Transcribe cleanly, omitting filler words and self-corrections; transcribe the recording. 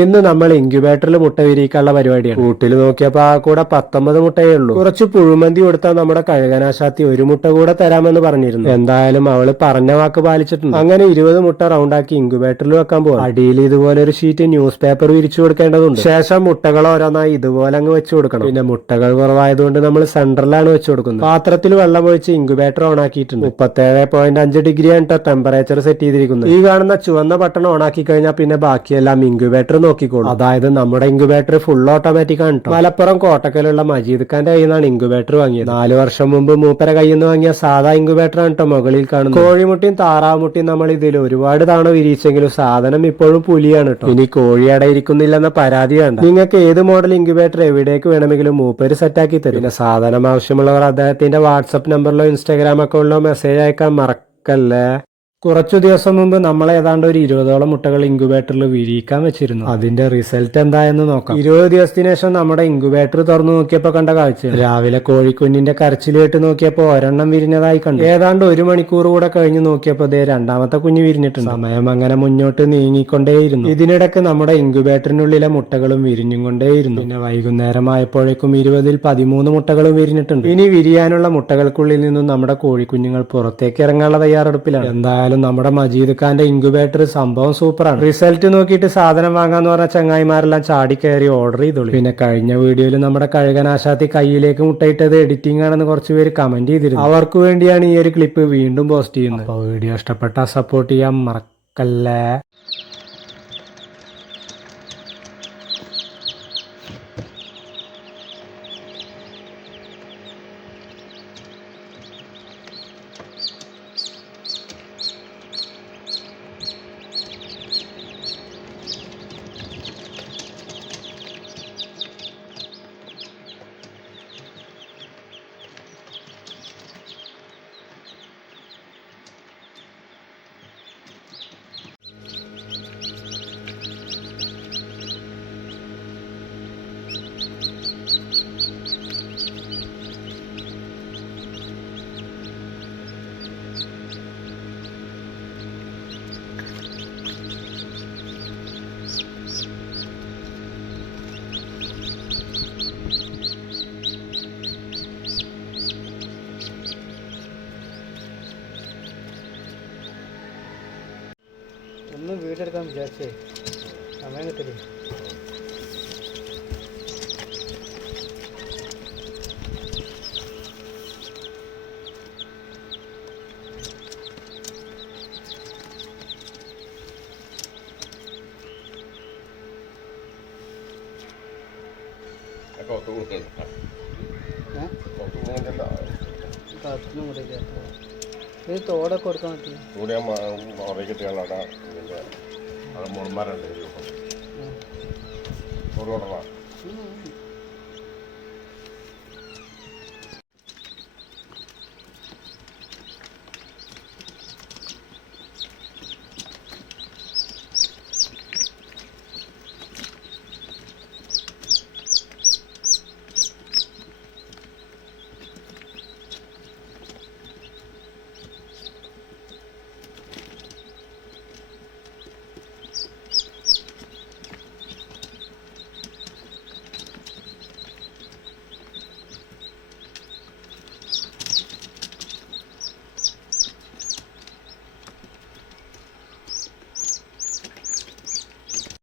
ഇന്ന് നമ്മൾ ഇൻക്യുബേറ്ററിൽ മുട്ട വിരിയിക്കാനുള്ള പരിപാടിയാണ്. കൂട്ടിൽ നോക്കിയപ്പോ ആ കൂടെ 19 മുട്ടയേ ഉള്ളൂ. കുറച്ച് പുഴുമന്തി കൊടുത്താൽ നമ്മുടെ കഴുകനാശാത്തി ഒരു മുട്ട കൂടെ തരാമെന്ന് പറഞ്ഞിരുന്നു. എന്തായാലും അവള് പറഞ്ഞ വാക്ക് പാലിച്ചിട്ടുണ്ട്. അങ്ങനെ 20 മുട്ട റൗണ്ടാക്കി ഇൻക്യുബേറ്ററിൽ വെക്കാൻ പോകും. അടിയിൽ ഇതുപോലെ ഒരു ഷീറ്റ് ന്യൂസ് പേപ്പർ വിരിച്ചു കൊടുക്കേണ്ടതുണ്ട്. ശേഷം മുട്ടകൾ ഓരോന്നായി ഇതുപോലെ അങ്ങ് വെച്ചു കൊടുക്കണം. പിന്നെ മുട്ടകൾ കുറവായതുകൊണ്ട് നമ്മൾ സെന്ററിലാണ് വെച്ചു കൊടുക്കുന്നത്. പാത്രത്തിൽ വെള്ളം ഒഴിച്ച് ഇൻക്യുബേറ്റർ ഓൺ ആക്കിയിട്ടുണ്ട്. 37.5 ഡിഗ്രിയാണ് ടെമ്പറേച്ചർ സെറ്റ് ചെയ്തിരിക്കുന്നത്. ഈ കാണുന്ന ചുവന്ന ബട്ടൺ ഓൺ ആക്കി കഴിഞ്ഞാൽ പിന്നെ ബാക്കിയെല്ലാം ഇൻക്യുബേറ്റർ നോക്കിക്കോളൂ. അതായത് നമ്മുടെ ഇൻക്യുബേറ്റർ ഫുൾ ഓട്ടോമാറ്റിക് ആണ്. മലപ്പുറം കോട്ടക്കലുള്ള മജീദ് ഖാന്റെ കയ്യിൽ നിന്നാണ് ഇൻക്യുബേറ്റർ വാങ്ങിയത്. 4 വർഷം മുമ്പ് മൂപ്പര കയ്യിൽ നിന്ന് വാങ്ങിയ സാധാ ഇൻക്യുബേറ്റർ ആണ് കേട്ടോ മുകളിൽ കാണുന്നത്. കോഴിമുട്ടിയും താറാമുട്ടിയും നമ്മൾ ഇതിൽ ഒരുപാട് തവണ വിരിയിച്ചെങ്കിലും സാധനം ഇപ്പോഴും പുലിയാണ് കേട്ടോ. ഇനി കോഴി അടയിരിക്കുന്നില്ലെന്ന പരാതി വേണ്ട. നിങ്ങൾക്ക് ഏത് മോഡൽ ഇൻക്യുബേറ്റർ എവിടേക്ക് വേണമെങ്കിലും മൂപ്പര് സെറ്റാക്കി തരും. പിന്നെ സാധനം ആവശ്യമുള്ളവർ അദ്ദേഹത്തിന്റെ വാട്സപ്പ് നമ്പറിലോ ഇൻസ്റ്റാഗ്രാം അക്കൗണ്ടിലോ മെസ്സേജ് അയക്കാൻ മറക്കല്ലേ. കുറച്ചു ദിവസം മുമ്പ് നമ്മൾ ഏതാണ്ട് ഒരു 20ഓളം മുട്ടകൾ ഇൻക്യുബേറ്ററിൽ വിരിയിക്കാൻ വെച്ചിരുന്നു. അതിന്റെ റിസൾട്ട് എന്തായെന്ന് നോക്കാം. 20 ദിവസത്തിന് ശേഷം നമ്മുടെ ഇൻക്യുബേറ്റർ തുറന്നു നോക്കിയപ്പോ കണ്ട കാഴ്ച, രാവിലെ കോഴിക്കുഞ്ഞിന്റെ കരച്ചിൽ കേട്ട് നോക്കിയപ്പോ ഒരെണ്ണം വിരിഞ്ഞതായി കണ്ടു. ഏതാണ്ട് 1 മണിക്കൂർ കൂടെ കഴിഞ്ഞ് നോക്കിയപ്പോ ദേ രണ്ടാമത്തെ കുഞ്ഞ് വിരിഞ്ഞിട്ടുണ്ട്. സമയം അങ്ങനെ മുന്നോട്ട് നീങ്ങിക്കൊണ്ടേയിരുന്നു. ഇതിനിടയ്ക്ക് നമ്മുടെ ഇൻക്യുബേറ്ററിനുള്ളിലെ മുട്ടകളും വിരിഞ്ഞും കൊണ്ടേയിരുന്നു. പിന്നെ വൈകുന്നേരമായപ്പോഴേക്കും 20ൽ 13 മുട്ടകളും വിരിഞ്ഞിട്ടുണ്ട്. ഇനി വിരിയാനുള്ള മുട്ടകൾക്കുള്ളിൽ നിന്നും നമ്മുടെ കോഴിക്കുഞ്ഞുങ്ങൾ പുറത്തേക്ക് ഇറങ്ങാനുള്ള തയ്യാറെടുപ്പിലാണ്. എന്തായാലും നമ്മുടെ മജീദ് ഖാന്റെ ഇൻക്യുബേറ്റർ സംഭവം സൂപ്പറാണ്. റിസൾട്ട് നോക്കിയിട്ട് സാധനം വാങ്ങാന്ന് പറഞ്ഞ ചങ്ങായിമാരെല്ലാം ചാടി കയറി ഓർഡർ ചെയ്തോളൂ. പിന്നെ കഴിഞ്ഞ വീഡിയോയിൽ നമ്മുടെ കഴുകനാശാത്തി കയ്യിലേക്ക് മുട്ടയിട്ടത് എഡിറ്റിംഗ് ആണെന്ന് കുറച്ചുപേര് കമന്റ് ചെയ്തിരുന്നു. അവർക്ക് വേണ്ടിയാണ് ഈ ഒരു ക്ലിപ്പ് വീണ്ടും പോസ്റ്റ് ചെയ്യുന്നത്. അപ്പോൾ വീഡിയോ ഇഷ്ടപ്പെട്ടാൽ സപ്പോർട്ട് ചെയ്യാൻ മറക്കല്ലേ. ഒന്ന് വീടെടുക്കാൻ വിചാരിച്ചേ, സമയം കിട്ടില്ല. തോടൊക്കെ കൊടുക്കാൻ പറ്റും.